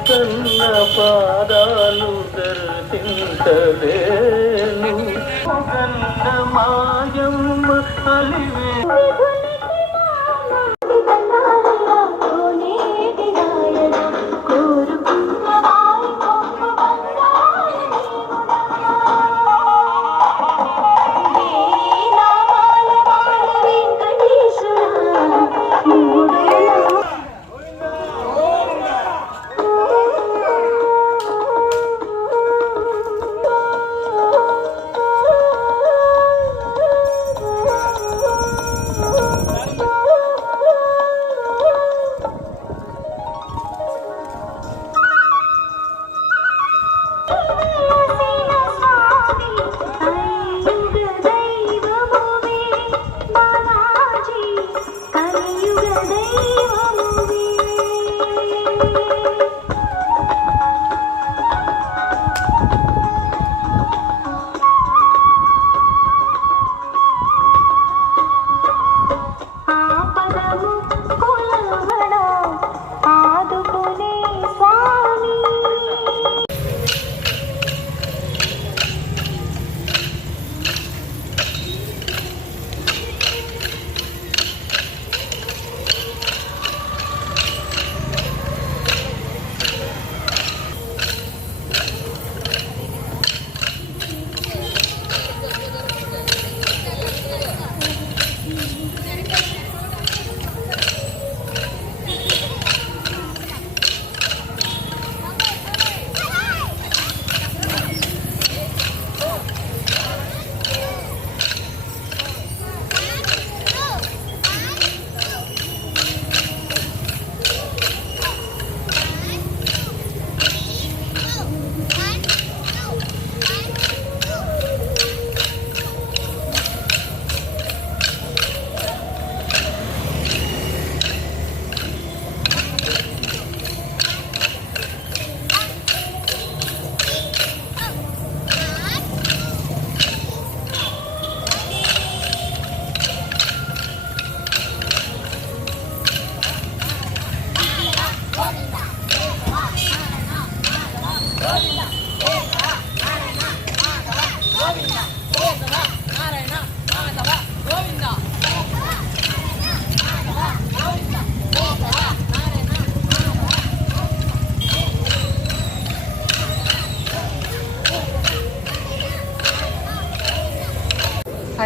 వెంకన్న పాదాలు దర్శించలేను కన్న మాయమ్మ అలివే.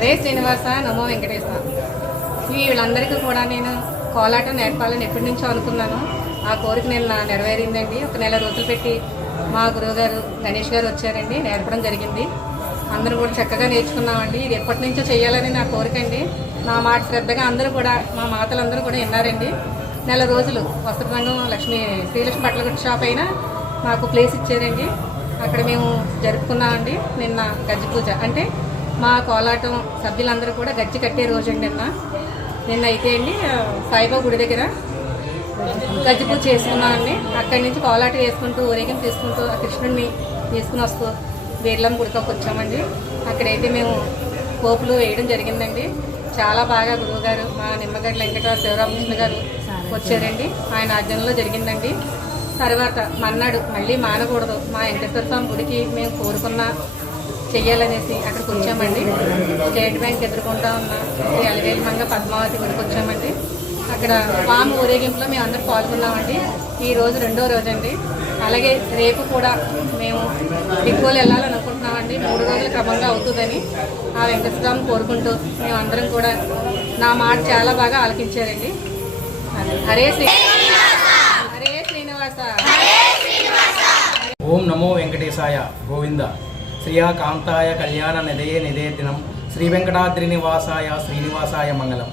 హరే శ్రీనివాస నమో వెంకటేశ. వీళ్ళందరికీ కూడా నేను కోలాటం నేర్పాలని ఎప్పటి నుంచో అనుకున్నాను. ఆ కోరిక నిన్న నెరవేరిందండి. ఒక నెల రోజులు పెట్టి మా గురువుగారు గణేష్ గారు వచ్చారండి. నేర్పడం జరిగింది. అందరూ కూడా చక్కగా నేర్చుకున్నామండి. ఇది ఎప్పటి నుంచో చేయాలని నా కోరిక అండి. నా మాట శ్రద్ధగా అందరూ కూడా మా మాతలందరూ కూడా విన్నారండి. నెల రోజులు వస్త్రరంగం లక్ష్మి శ్రీలక్ష్మి బట్టల షాప్ అయినా మాకు ప్లేస్ ఇచ్చారండి. అక్కడ మేము జరుపుకున్నామండి. నిన్న గజ్జి పూజ. అంటే మా కోలాటం సభ్యులందరూ కూడా గజ్జి కట్టే రోజండి నిన్న నిన్న అయితే అండి సాయిబాబా గుడి దగ్గర గజ్జి పూజ చేసుకున్నామండి అక్కడి నుంచి కోలాటం వేసుకుంటూ ఊరేగం తీసుకుంటూ ఆ కృష్ణుడిని తీసుకుని వస్తూ వీర్లం గుడికి వచ్చామండి. అక్కడైతే మేము పోపులు వేయడం జరిగిందండి. చాలా బాగా గురువు గారు మా నిమ్మగడ్డ వెంకట శివరామకృష్ణ గారు వచ్చారండి. ఆయన ఆధ్వర్యంలో జరిగిందండి. తర్వాత మన్నాడు మళ్ళీ మానకూడదు. మా వెంకటేశ్వర స్వామి గుడికి మేము కోరుకున్న చెయ్యాలనేసి అక్కడికి వచ్చామండి. స్టేట్ బ్యాంక్ ఎదుర్కొంటా ఉన్న శ్రీ మంగ పద్మావతి గుడికి వచ్చామండి. అక్కడ ఫామ్ ఊరేగింపులో మేము అందరూ పాల్గొన్నామండి. ఈ రోజు రెండో రోజు అండి అలాగే రేపు కూడా మేము దిక్కువలు వెళ్ళాలని అనుకుంటున్నామండి మూడు రోజులు క్రమంగా అవుతుందని ఆ వెంకటస్వామి కోరుకుంటూ మేము అందరం కూడా నా మాట చాలా బాగా ఆలకించారండి. హరే శ్రీ హరే శ్రీనివాస. ఓం నమో వెంకటేశాయ గోవింద. శ్రీయాకాంతాయ కళ్యాణ నిదయే నిదయదినం శ్రీ వెంకటాద్రి నివాసాయ శ్రీనివాసాయ మంగళం.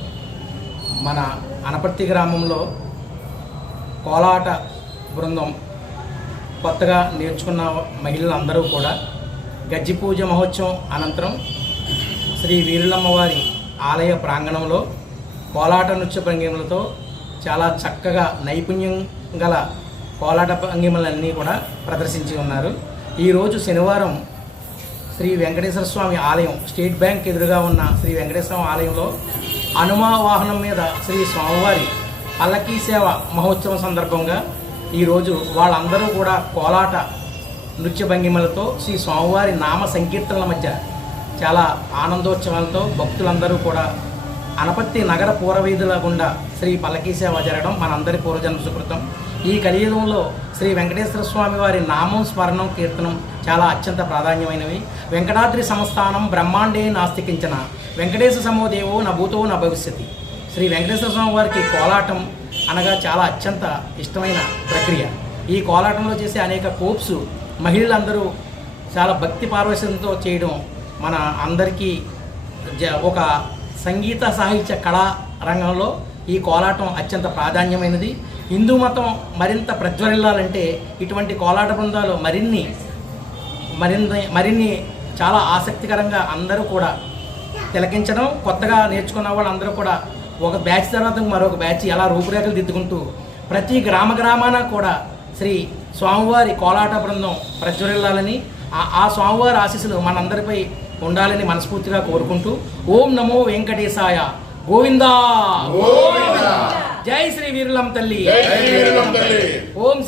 మన అనపర్తి గ్రామంలో కోలాట బృందం కొత్తగా నేర్చుకున్న మహిళలందరూ కూడా గజ్జి పూజ మహోత్సవం అనంతరం శ్రీ వీరులమ్మవారి ఆలయ ప్రాంగణంలో కోలాట నృత్య భంగిమలతో చాలా చక్కగా నైపుణ్యం గల కోలాట భంగిమలన్నీ కూడా ప్రదర్శించి ఉన్నారు. ఈరోజు శనివారం శ్రీ వెంకటేశ్వర స్వామి ఆలయం స్టేట్ బ్యాంక్ ఎదురుగా ఉన్న శ్రీ వెంకటేశ్వర ఆలయంలో హనుమా వాహనం మీద శ్రీ స్వామివారి పల్లకీ సేవ మహోత్సవం సందర్భంగా ఈరోజు వాళ్ళందరూ కూడా కోలాట నృత్య భంగిమలతో శ్రీ స్వామివారి నామ సంకీర్తనల మధ్య చాలా ఆనందోత్సవాలతో భక్తులందరూ కూడా అనపత్తి నగర పూర్వవీధుల గుండా శ్రీ పల్లకీ సేవ జరగడం మనందరి పూర్వజన్మ సుకృతం. ఈ కలియుగంలో శ్రీ వెంకటేశ్వర స్వామి వారి నామం స్మరణం కీర్తనం చాలా అత్యంత ప్రాధాన్యమైనవి. వెంకటాద్రి సంస్థానం బ్రహ్మాండే నాస్తికించిన. వెంకటేశ్వర సమోదేవో నా భూతో నా భవిష్యతి. శ్రీ వెంకటేశ్వర స్వామి వారికి కోలాటం అనగా చాలా అత్యంత ఇష్టమైన ప్రక్రియ. ఈ కోలాటంలో చేసే అనేక కోప్స్ మహిళలందరూ చాలా భక్తి పార్వశ్యంతో చేయడం మన అందరికీ జ- ఒక సంగీత సాహిత్య కళా రంగంలో ఈ కోలాటం అత్యంత ప్రాధాన్యమైనది. హిందూ మతం మరింత ప్రజ్వరిల్లాలంటే ఇటువంటి కోలాట బృందాలు మరిన్ని మరిన్ని మరిన్ని చాలా ఆసక్తికరంగా అందరూ కూడా తిలకించడం కొత్తగా నేర్చుకున్న వాళ్ళందరూ కూడా ఒక బ్యాచ్ తర్వాత మరొక బ్యాచ్ ఎలా రూపురేఖలు దిద్దుకుంటూ ప్రతి గ్రామ గ్రామాన కూడా శ్రీ స్వామివారి కోలాట బృందం ప్రజ్వరిల్లాలని ఆ- ఆ స్వామివారి ఆశీస్సులు మనందరిపై ఉండాలని మనస్ఫూర్తిగా కోరుకుంటూ ఓం నమో వెంకటేశాయ గోవిందా. జై శ్రీ వీరులం తల్లి. ఓం